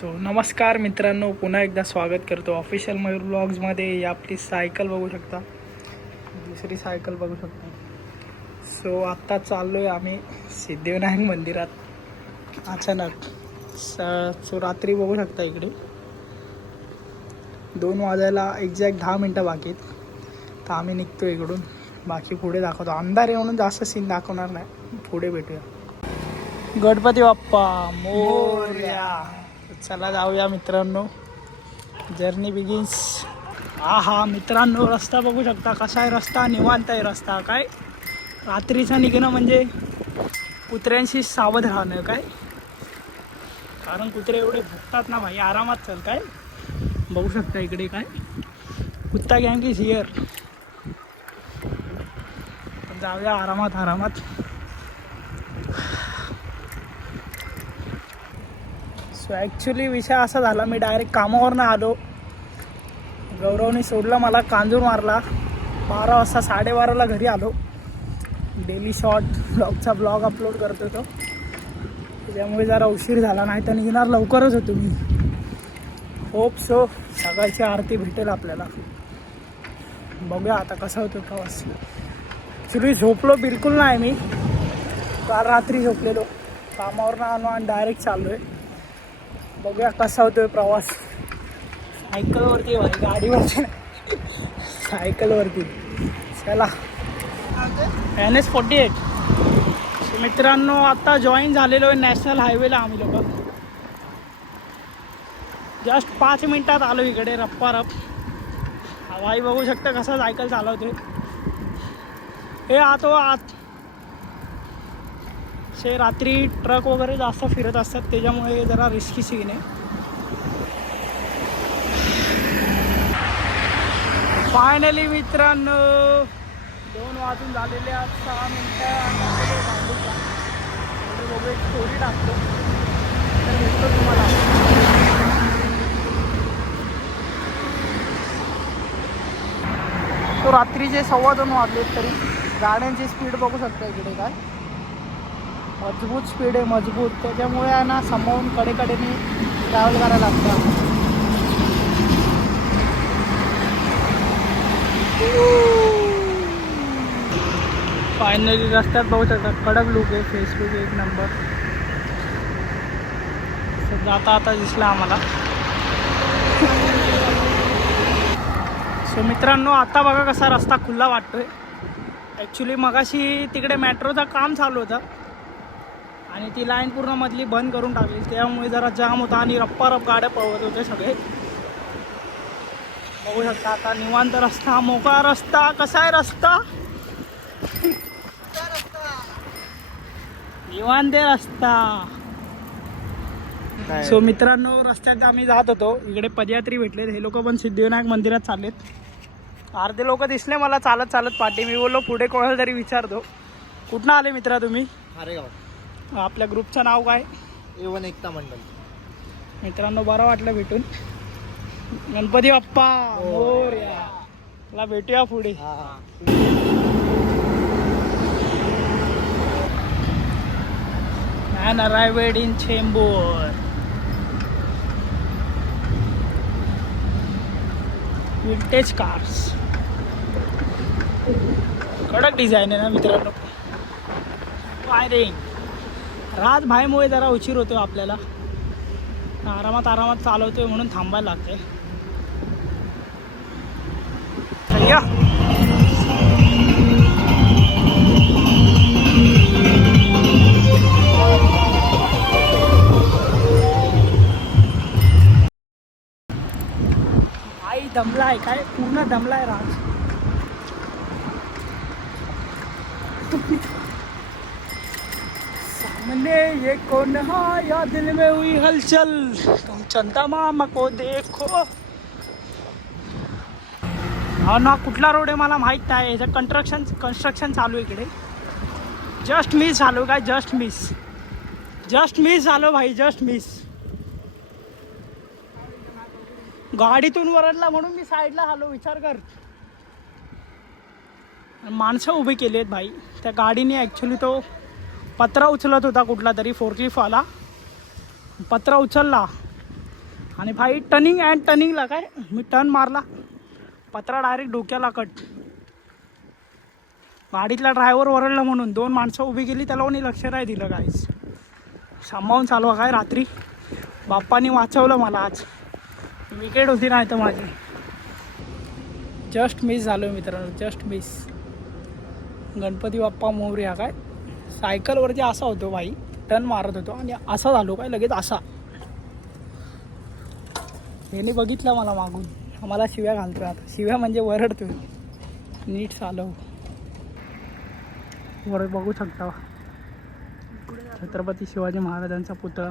So नमस्कार मित्रांनो, पुन्हा एकदा स्वागत करतो ऑफिशियल मयूर व्लॉग्समध्ये. ही आपली सायकल बघू शकता, दुसरी सायकल बघू शकता. सो आत्ता चाललो आहे आम्ही सिद्धिविनायक मंदिरात अचानक. सो रात्री बघू शकता इकडे 2 वाजायला एक्झॅक्ट 10 मिनटं बाकी आहेत. तर आम्ही निघतो इकडून. बाकी पुढे दाखवतो. अंधार आहे म्हणून जास्त सीन दाखवणार नाही, पुढे भेटूया. गणपती बाप्पा मोरया. चला जाऊया मित्रांनो, जर्नी बिगिन्स. हा मित्रांनो, रस्ता बघू शकता कसा आहे. रस्ता निवांत आहे. रस्ता काय रात्रीचा निघणं म्हणजे कुत्र्यांशी सावध राहणं काय, कारण कुत्रे एवढे भुकतात ना भाई. आरामात चल काय. बघू शकता इकडे काय कुत्ता गँग इज हिअर. जाऊया आरामात. सो ॲक्च्युली विषय असा झाला, मी डायरेक्ट कामावरनं आलो. गौरवने सोडलं मला, कांजूर मारला. 12 वाजता 12:30ला घरी आलो. डेली शॉर्ट ब्लॉगचा ब्लॉग अपलोड करतो तो, त्यामुळे जरा उशीर झाला. नाही तर निघणार लवकरच होतो मी. होप सो सकाळची आरती भेटेल आपल्याला. बघूया आता कसा होतो प्रवास. ॲक्च्युली झोपलो बिलकुल नाही मी, काल रात्री झोपलेलो. कामावरनं आलो आणि डायरेक्ट चाललो आहे. बघूया कसा होतोय प्रवास. सायकलवरती भाई, गाडीवरती नाही, सायकलवरती. चला NS48. मित्रांनो आता जॉईन झालेलो आहे नॅशनल हायवेला आम्ही लोक. जस्ट 5 मिनिटात आलो इकडे रप्पारप. भाई बघू शकता कसा सायकल चालवतोय. हे आत शे रात्री ट्रक वगैरे जास्त फिरत असतात, त्याच्यामुळे जरा रिस्की सीन आहे. फायनली मित्रांनो 2 वाजून झालेले आहेत. 6 मिनटं बघू, एक स्टोरी टाकतो तर भेटतो तुम्हाला. तो रात्रीचे 2:15 वाजलेत, तरी गाड्यांची स्पीड बघू शकता इकडे काय मजबूत स्पीड आहे, मजबूत. त्याच्यामुळे आहे ना, समोरून कडेकडेने ट्रॅव्हल करायला लागतं. फायनली रस्त्यात बघू शकता कडक लुक आहे. फेसबुक एक नंबर. आता दिसला आम्हाला. सो मित्रांनो आता बघा कसा रस्ता खुला वाटतोय. ॲक्च्युली मगाशी तिकडे मेट्रोचं काम चालू होतं आणि ती लाईन पूर्ण मधली बंद करून टाकली, त्यामुळे जरा जाम होता आणि रप्पारप गाड्या पळवत होते सगळे. बघू शकता आता निवांत रस्ता, मोकळा रस्ता. कसा आहे रस्ता, निवांत रस्ता. सो मित्रांनो रस्त्यात आम्ही जात होतो, इकडे पदयात्री भेटलेत. हे लोक पण सिद्धिविनायक मंदिरात चाललेत. अर्धे लोक दिसले मला चालत पाठी. मी बोललो पुढे कोणाला तरी विचारतो. कुठनं आले मित्रा तुम्ही? आपल्या ग्रुपचं नाव काय? A1 एकता मंडळ. मित्रांनो बरं वाटलं भेटून. गणपती बाप्पा मोरया. मला भेटूया पुढे. And arrived in Chembur. Vintage cars. कडक डिझाईन आहे ना मित्रांनो. वायरिंग रात भाईमुळे जरा उशीर होतो आपल्याला. आरामात चालवतोय म्हणून थांबायला लागते. आई दमलाय काय, पूर्ण दमलाय राज. सामने ये कौन है, या दिल में हुई हलचल, तुम चंदा मामा को देखो. हा ना कुठला रोड आहे मला माहीत नाही. याचं कन्स्ट्रक्शन चालू आहे इकडे. जस्ट मिस झालो काय, जस्ट मिस झालो भाई, जस्ट मिस. गाडीतून वरडला म्हणून मी साईडला आलो. विचार कर, माणसं उभी केली आहेत भाई. त्या गाडीने ॲक्च्युली तो पत्रा उचलत होता कुठला तरी, फोर्कलिफ्टवाला पत्रा उचलला आणि भाई टर्निंगला काय मी टर्न मारला, पत्रा डायरेक्ट डोक्याला कट. गाडीतला ड्रायव्हर ओरडला म्हणून 2 माणसं उभी केली, त्याला कोणी लक्ष नाही दिलं. गाईस सांभाळून चालवा काय. रात्री बाप्पानी वाचवलं मला. आज विकेट होती नाही तर माझी. जस्ट मिस झालो मित्रांनो, जस्ट मिस. गणपती बाप्पा मोरया. काय सायकलवरती असा होतो भाई, टर्न मारत होतो आणि असा झालो काय लगेच असा. याने बघितलं मला मागून, आम्हाला शिव्या घालतोय. आता शिव्या म्हणजे वरडतोय. नीट चालव. वर बघू शकता छत्रपती शिवाजी महाराजांचा पुतळा.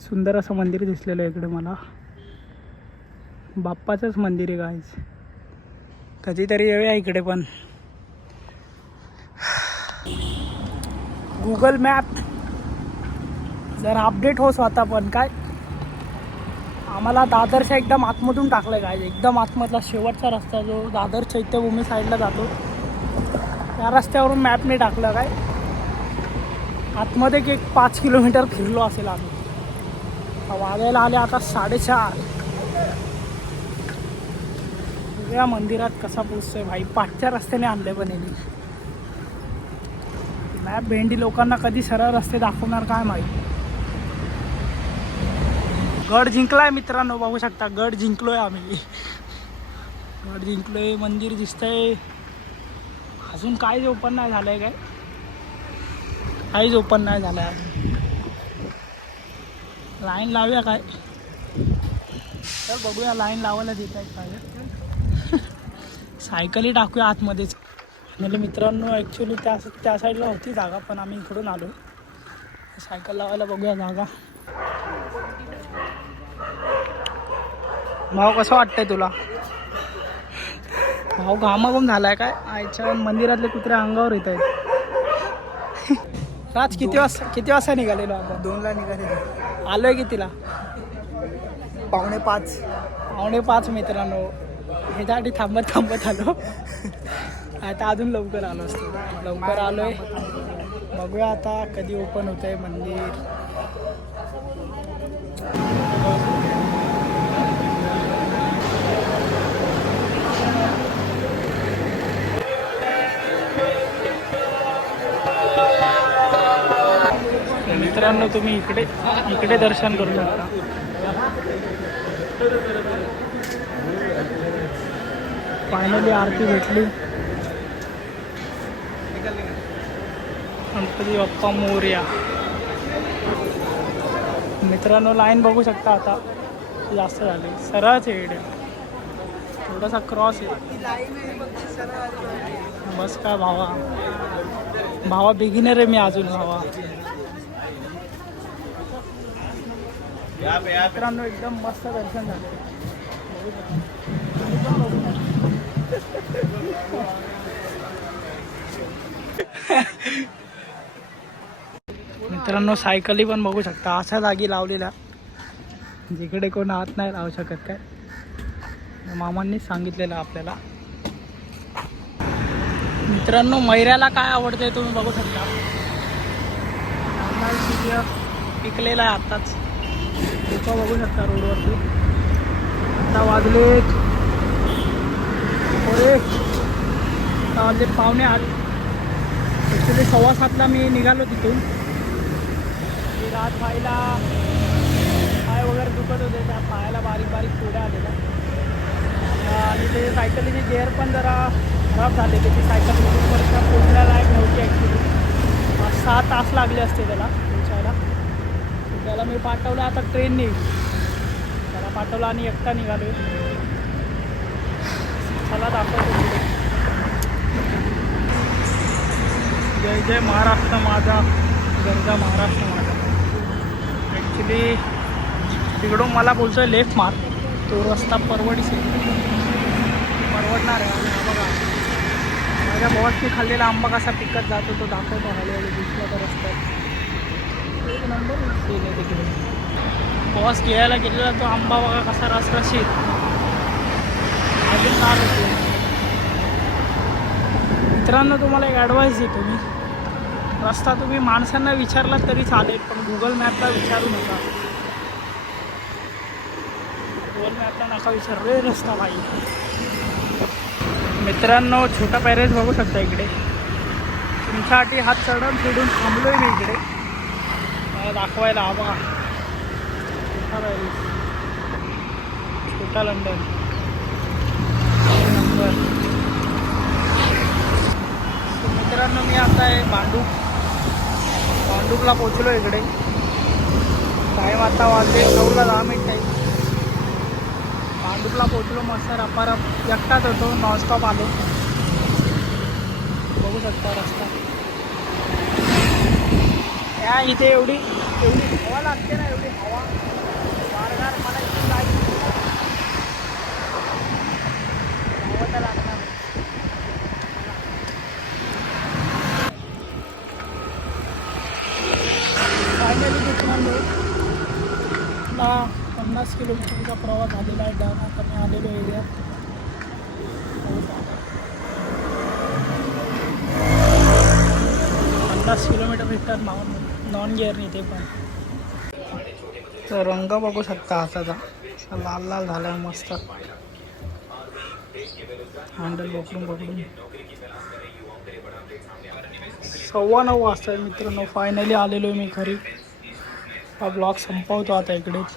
सुंदर असं मंदिर दिसलेलं आहे इकडे मला. बाप्पाचंच मंदिर आहे गाईज. कधीतरी येऊया इकडे पण. गुगल मॅप जरा अपडेट हो स्वतः पण. काय आम्हाला दादरच्या एकदम आतमधून टाकलं काय, एकदम आतमधला शेवटचा रस्ता जो दादर चैत्यभूमी साईडला जातो त्या रस्त्यावरून मॅपने टाकलं. काय आतमध्ये एक 5 किलोमीटर फिरलो असेल आम्ही. वाजायला आले आता 4:30. वेगळ्या मंदिरात कसा पोचतोय भाई. पाठच्या रस्त्याने आणले पण यांनी. मॅप भेंडी लोकांना कधी सरळ रस्ते दाखवणार काय माहिती. गड जिंकलाय मित्रांनो, बघू शकता. गड जिंकलोय आम्ही. गड जिंकलोय. मंदिर दिसतंय. अजून काहीच ओपन नाही झालंय. काय काहीच ओपन नाही झालंय अजून. लाईन लावूया काय तर बघूया. लाईन लावायला देत आहेत काय. सायकली टाकूया आतमध्येच. म्हणजे मित्रांनो ॲक्च्युली त्या साईडला होती जागा, पण आम्ही इकडून आलो. सायकल लावायला बघूया जागा. भाऊ कसं वाटतंय तुला? भाऊ घामाघूम झालाय काय. आयच्या मंदिरातले कुत्रे अंगावर येत आहेत. राज किती वाजता निघालेलो आपण? 2ला निघाले. आलोय कितीला? 4:45. 4:45 मित्रांनो. ह्याच्यासाठी थांबत आलो. आता अजून लवकर आलो असतो. लवकर आलोय. बघूया आता कधी ओपन होतंय मंदिर. मित्रांनो तुम्ही इकडे दर्शन करू शकता. फायनली आरती भेटली. गणपती बाप्पा मोरया. मित्रांनो लाईन बघू शकता. आता जास्त झाली. सरळच आहे इकडे, थोडासा क्रॉस आहे. बस काय भावा बिगिनर आहे मी अजून. भावा मित्रांनो एकदम मस्त दर्शन झालं. मित्रांनो सायकली पण बघू शकता. अशा जागी लावलेल्या जिकडे कोण आत नाही लावू शकत. काय मामांनीच सांगितलेलं आपल्याला. मित्रांनो मैऱ्याला काय आवडतंय तुम्ही बघू शकता. पिकलेला आहे आत्ताच. लोक बघू शकता रोडवरती. आता वाजले 8:15. ॲक्च्युली 7:15 मी निघालो तिथून. रात पायला पाय वगैरे दुखत होते. त्या पायाला बारीक पुढे आलेल्या. आणि ते सायकलीचे गेअर पण जरा खराब झाले. त्याची सायकल पोचल्या लायक नव्हती ॲक्च्युली. 6 तास लागले असते त्याला पोचायला. त्याला मी पाठवलं आता ट्रेनने. त्याला पाठवलं आणि एकटा निघालो. चला दाखवतो. जय जय महाराष्ट्र माझा, गरजा महाराष्ट्र माझा. ॲक्च्युली तिकडून मला बोलतो आहे लेफ्ट मार. तो रस्ता परवडणार आहे. आणि बघा माझ्या बॉसने खाल्लेला आंबा कसा पिकत जातो तो दाखवतो. हळूहळू दिसला तर रस्त्यात एक नंबर सीन आहे तिकडे. बॉस घ्यायला गेलेला तो आंबा बघा कसा रसरशीत अजून कार होतो. मित्रांनो तुम्हाला एक ॲडवाईस देतो मी. रस्ता तुम्ही माणसांना विचारला तरी चालेल, पण गुगल मॅपला विचारू नका. गुगल मॅपला नका विचार रे रस्ता भाई. मित्रांनो छोटा पॅरेज बघू शकता इकडे. तुमच्यासाठी हात चढून फिडून थांबलोय मी इकडे मला दाखवायला. हा बघा छोटा पॅरेज, छोटा लंडन नंबर. मित्रांनो मी आता आहे भांडूपला पोचलो इकडे. टाईम आता वाजले 9:10 आहे. भांडूपला पोचलो मस्त रपारप एकटाच होतो नॉनस्टॉप आलो. बघू शकता रस्ता. या इथे एवढी हवा लागते ना, एवढी हवा गारगार. मला इथे जायची हवा तर लागणार. फायनली मित्रांनो 50 किलोमीटरचा प्रवास झालेला आहे. डाऊन आता मी आलेलो एरियात. 50 किलोमीटर रिटर्न नॉन गिअरनी ते पण. तर रंग बघू शकता हाताचा लाल लाल झाला आहे मस्त. हँडल पकडून 9:15 वाजता मित्रांनो फायनली आलेलो आहे मी घरी. हा ब्लॉग संपवतो आता इकडेच.